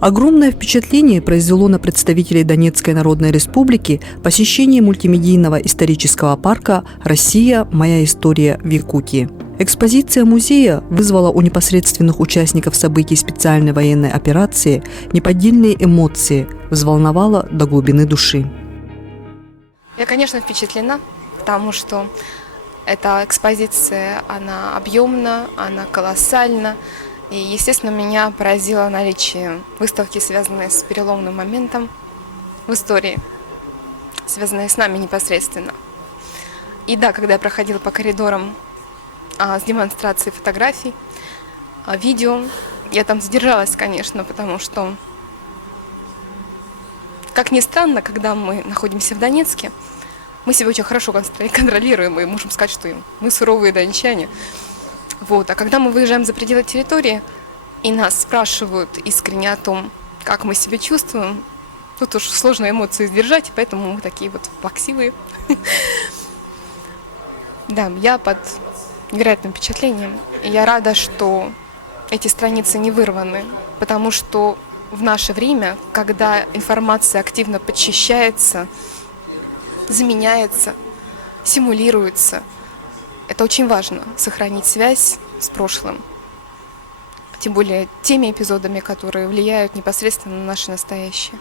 Огромное впечатление произвело на представителей Донецкой Народной Республики посещение мультимедийного исторического парка «Россия. Моя история в Якутии». Экспозиция музея вызвала у непосредственных участников событий специальной военной операции неподдельные эмоции, взволновала до глубины души. Я, конечно, впечатлена, потому что эта экспозиция, она объемна, она колоссальна. И, естественно, меня поразило наличие выставки, связанной с переломным моментом в истории, связанной с нами непосредственно. И да, когда я проходила по коридорам с демонстрацией фотографий, видео, я там задержалась, конечно, потому что, как ни странно, когда мы находимся в Донецке, мы себя очень хорошо контролируем, и можем сказать, что мы суровые дончане. Вот. А когда мы выезжаем за пределы территории, и нас спрашивают искренне о том, как мы себя чувствуем, тут уж сложно эмоции сдержать, поэтому мы такие вот плаксивые. Да, я под невероятным впечатлением. И я рада, что эти страницы не вырваны, потому что в наше время, когда информация активно подчищается, заменяется, симулируется, это очень важно — сохранить связь с прошлым, тем более теми эпизодами, которые влияют непосредственно на наше настоящее.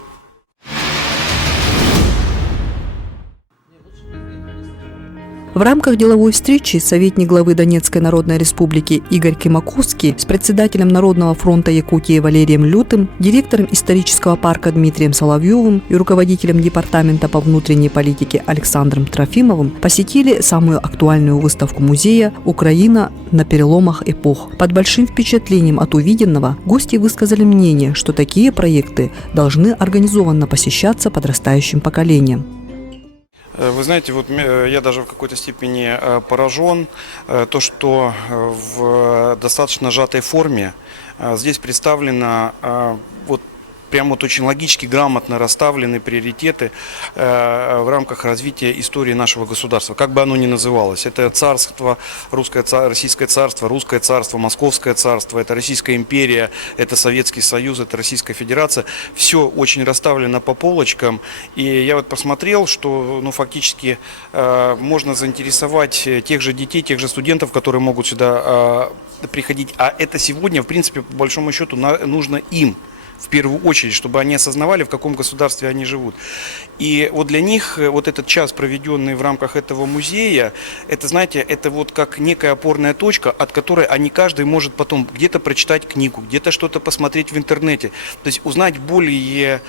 В рамках деловой встречи советник главы Донецкой Народной Республики Игорь Кимакурский с председателем Народного фронта Якутии Валерием Лютым, директором исторического парка Дмитрием Соловьевым и руководителем департамента по внутренней политике Александром Трофимовым посетили самую актуальную выставку музея «Украина на переломах эпох». Под большим впечатлением от увиденного гости высказали мнение, что такие проекты должны организованно посещаться подрастающим поколением. Вы знаете, вот я даже в какой-то степени поражен, то, что в достаточно сжатой форме здесь представлено вот прям вот очень логически, грамотно расставлены приоритеты в рамках развития истории нашего государства, как бы оно ни называлось. Это царство, Российское царство, Русское царство, Московское царство, это Российская империя, это Советский Союз, это Российская Федерация. Все очень расставлено по полочкам. И я вот посмотрел, что фактически можно заинтересовать тех же детей, тех же студентов, которые могут сюда приходить. А это сегодня, в принципе, по большому счету, нужно им. В первую очередь, чтобы они осознавали, в каком государстве они живут. И вот для них вот этот час, проведенный в рамках этого музея, это, знаете, это вот как некая опорная точка, от которой они каждый может потом где-то прочитать книгу, где-то что-то посмотреть в интернете. То есть узнать более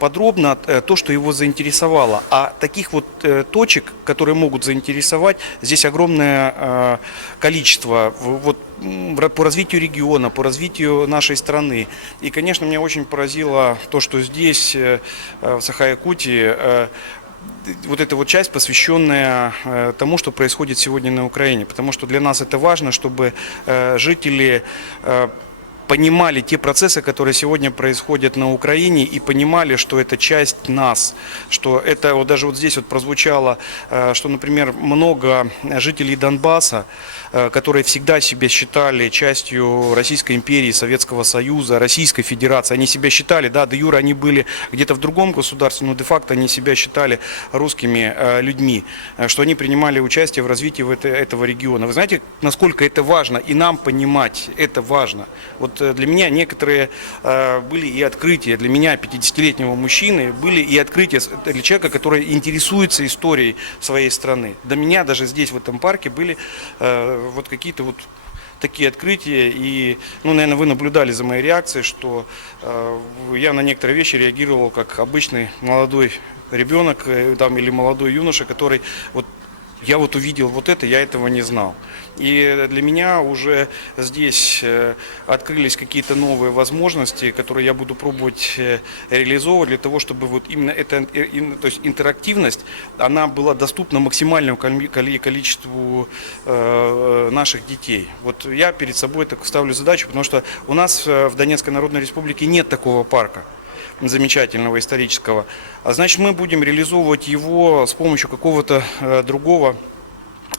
подробно то, что его заинтересовало. А таких вот точек, которые могут заинтересовать, здесь огромное количество. Вот по развитию региона, по развитию нашей страны. И, конечно, меня очень поразило то, что здесь, в Саха-Якутии, вот эта вот часть, посвященная тому, что происходит сегодня на Украине. Потому что для нас это важно, чтобы жители понимали те процессы, которые сегодня происходят на Украине, и понимали, что это часть нас, что это вот даже вот здесь вот прозвучало, что, например, много жителей Донбасса, которые всегда себя считали частью Российской империи, Советского Союза, Российской Федерации, они себя считали, да, де юре они были где-то в другом государстве, но де-факто они себя считали русскими людьми, что они принимали участие в развитии этого региона. Вы знаете, насколько это важно, и нам понимать это важно. Вот для меня некоторые были и открытия, для меня, 50-летнего мужчины, были и открытия для человека, который интересуется историей своей страны. До меня даже здесь, в этом парке, были вот какие-то вот такие открытия. И, наверное, вы наблюдали за моей реакцией, что я на некоторые вещи реагировал как обычный молодой ребенок там, или молодой юноша, который вот я вот увидел вот это, я этого не знал. И для меня уже здесь открылись какие-то новые возможности, которые я буду пробовать реализовывать для того, чтобы вот именно эта, то есть интерактивность, она была доступна максимальному количеству наших детей. Вот я перед собой так ставлю задачу, потому что у нас в Донецкой Народной Республике нет такого парка замечательного, исторического. А значит, мы будем реализовывать его с помощью какого-то другого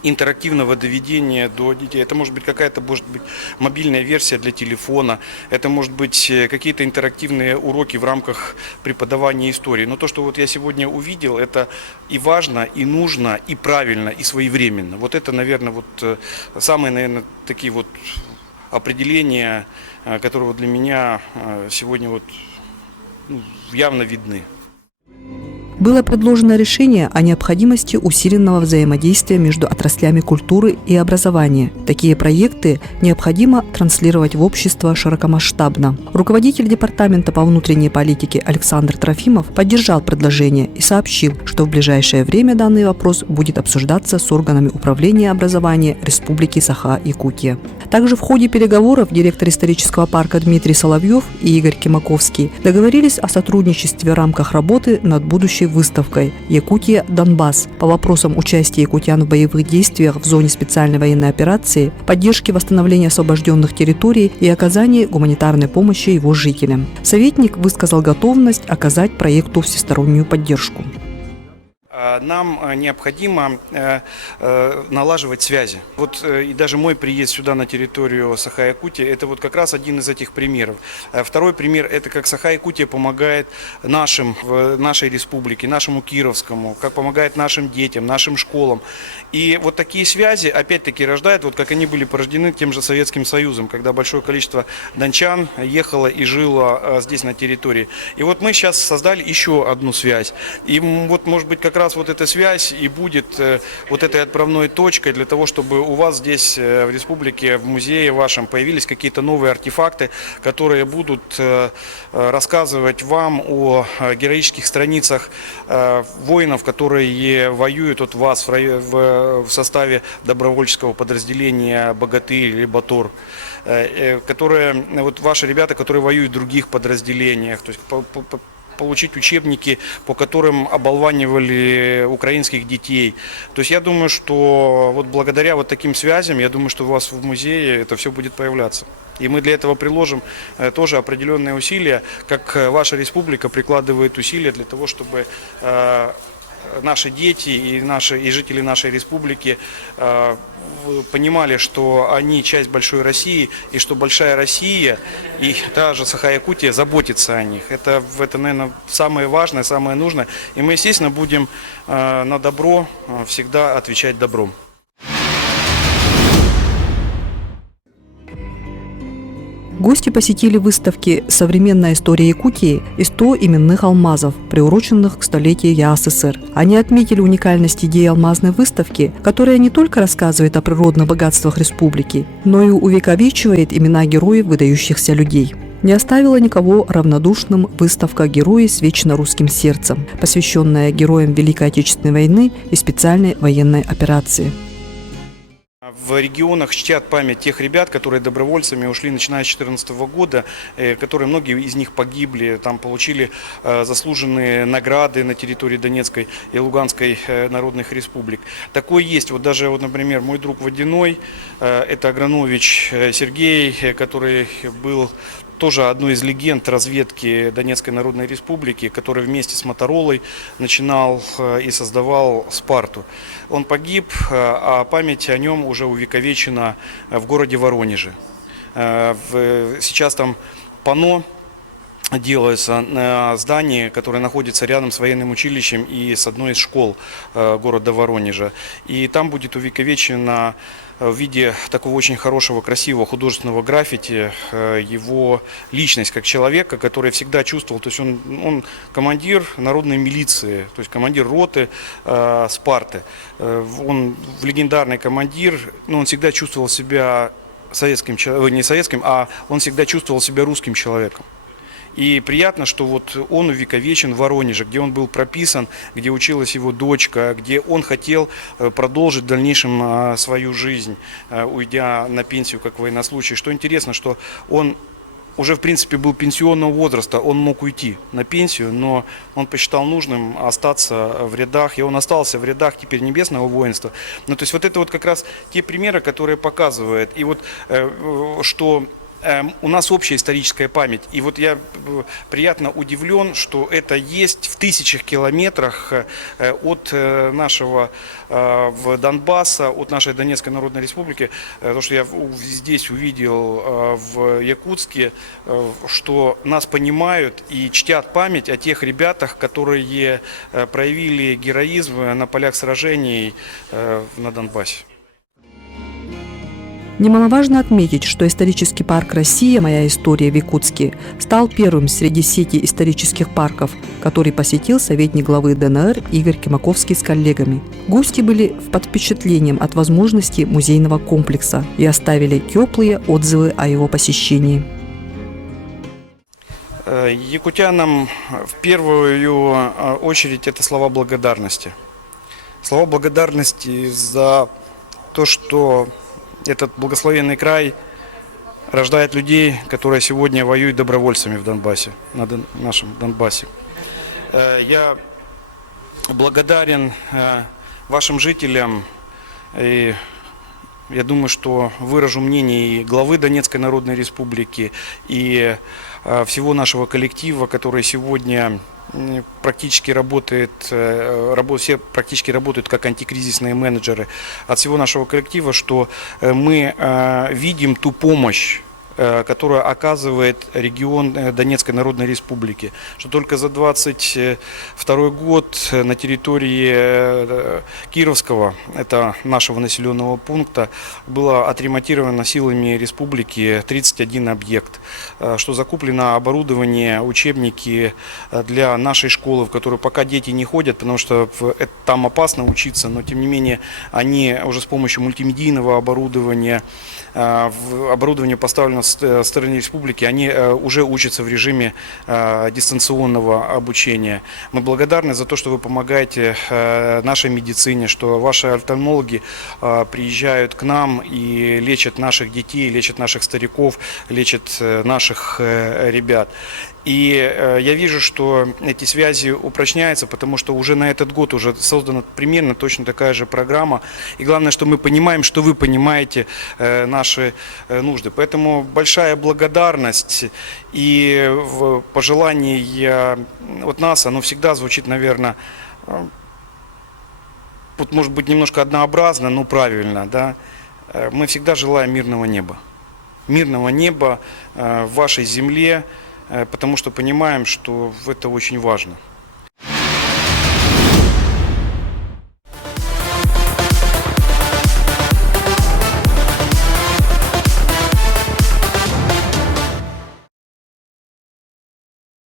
интерактивного доведения до детей. Это может быть какая-то, может быть, мобильная версия для телефона, это может быть какие-то интерактивные уроки в рамках преподавания истории. Но то, что вот я сегодня увидел, это и важно, и нужно, и правильно, и своевременно. Вот это, наверное, вот самые, наверное, такие вот определения, которые вот для меня сегодня вот, ну, явно видны. Было предложено решение о необходимости усиленного взаимодействия между отраслями культуры и образования. Такие проекты необходимо транслировать в общество широкомасштабно. Руководитель департамента по внутренней политике Александр Трофимов поддержал предложение и сообщил, что в ближайшее время данный вопрос будет обсуждаться с органами управления образования Республики Саха-Якутия. Также в ходе переговоров директор исторического парка Дмитрий Соловьев и Игорь Кимаковский договорились о сотрудничестве в рамках работы над будущей выставкой «Якутия. Донбасс» по вопросам участия якутян в боевых действиях в зоне специальной военной операции, поддержки восстановления освобожденных территорий и оказании гуманитарной помощи его жителям. Советник высказал готовность оказать проекту всестороннюю поддержку. Нам необходимо налаживать связи. Вот и даже мой приезд сюда на территорию Саха-Якутии, это вот как раз один из этих примеров. Второй пример – это как Саха-Якутия помогает нашей республике, нашему Кировскому, как помогает нашим детям, нашим школам. И вот такие связи опять-таки рождают, вот как они были порождены тем же Советским Союзом, когда большое количество дончан ехало и жило здесь на территории. И вот мы сейчас создали еще одну связь. И вот, может быть, как раз вот эта связь и будет вот этой отправной точкой для того, чтобы у вас здесь в республике, в музее вашем появились какие-то новые артефакты, которые будут рассказывать вам о героических страницах воинов, которые воюют от вас в составе добровольческого подразделения «Богатырь» или «Батор», которые, вот ваши ребята, которые воюют в других подразделениях, то есть получить учебники, по которым оболванивали украинских детей. То есть я думаю, что вот благодаря вот таким связям, я думаю, что у вас в музее это все будет появляться. И мы для этого приложим тоже определенные усилия, как ваша республика прикладывает усилия для того, чтобы наши дети и жители нашей республики понимали, что они часть большой России, и что большая Россия и та же Саха-Якутия заботится о них. Это, наверное, самое важное, самое нужное. И мы, естественно, будем на добро всегда отвечать добром. Гости посетили выставки «Современная история Якутии» и 100 именных алмазов, приуроченных к столетию ЯССР. Они отметили уникальность идеи алмазной выставки, которая не только рассказывает о природных богатствах республики, но и увековечивает имена героев выдающихся людей. Не оставила никого равнодушным выставка «Герои с вечно русским сердцем», посвященная героям Великой Отечественной войны и специальной военной операции. В регионах чтят память тех ребят, которые добровольцами ушли начиная с 2014 года, которые многие из них погибли, там получили заслуженные награды на территории Донецкой и Луганской народных республик. Такое есть. Вот даже, вот, например, мой друг Водяной, это Агранович Сергей, который был тоже одной из легенд разведки Донецкой Народной Республики, который вместе с Моторолой начинал и создавал Спарту. Он погиб, а память о нем уже увековечена в городе Воронеже. Сейчас там панно делается на здании, которое находится рядом с военным училищем и с одной из школ города Воронежа. И там будет увековечена в виде такого очень хорошего, красивого художественного граффити его личность как человека, который всегда чувствовал, то есть он командир народной милиции, то есть командир роты Спарты. Он легендарный командир, но он всегда чувствовал себя советским, не советским, а он всегда чувствовал себя русским человеком. И приятно, что вот он увековечен в Воронеже, где он был прописан, где училась его дочка, где он хотел продолжить в дальнейшем свою жизнь, уйдя на пенсию как военнослужащий. Что интересно, что он уже в принципе был пенсионного возраста, он мог уйти на пенсию, но он посчитал нужным остаться в рядах, и он остался в рядах теперь Небесного воинства. Ну, то есть вот это вот как раз те примеры, которые показывают, и вот что у нас общая историческая память. И вот я приятно удивлен, что это есть в тысячах километрах от нашего в Донбасса, от нашей Донецкой Народной Республики. То, что я здесь увидел в Якутске, что нас понимают и чтят память о тех ребятах, которые проявили героизм на полях сражений на Донбассе. Немаловажно отметить, что исторический парк «Россия. Моя история» в Якутске стал первым среди сети исторических парков, который посетил советник главы ДНР Игорь Кимаковский с коллегами. Гости были под впечатлением от возможностей музейного комплекса и оставили теплые отзывы о его посещении. Якутянам в первую очередь это слова благодарности. Слова благодарности за то, что этот благословенный край рождает людей, которые сегодня воюют добровольцами в Донбассе, на нашем Донбассе. Я благодарен вашим жителям, и я думаю, что выражу мнение и главы Донецкой Народной Республики, и всего нашего коллектива, который сегодня практически все практически работают как антикризисные менеджеры, от всего нашего коллектива, что мы видим ту помощь, которую оказывает регион Донецкой Народной Республики. Что только за 2022 год на территории Кировского, это нашего населенного пункта, было отремонтировано силами республики 31 объект. Что закуплено оборудование, учебники для нашей школы, в которую пока дети не ходят, потому что там опасно учиться, но тем не менее они уже с помощью мультимедийного оборудования, оборудование поставлено с стороны республики, они уже учатся в режиме дистанционного обучения. Мы благодарны за то, что вы помогаете нашей медицине, что ваши офтальмологи приезжают к нам и лечат наших детей, лечат наших стариков, лечат наших ребят. И я вижу, что эти связи упрочняются, потому что уже на этот год уже создана примерно точно такая же программа. И главное, что мы понимаем, что вы понимаете наши нужды. Поэтому большая благодарность и в пожелании от нас, оно всегда звучит, наверное, вот, может быть, немножко однообразно, но правильно. Да? Мы всегда желаем мирного неба. Мирного неба в вашей земле, потому что понимаем, что это очень важно.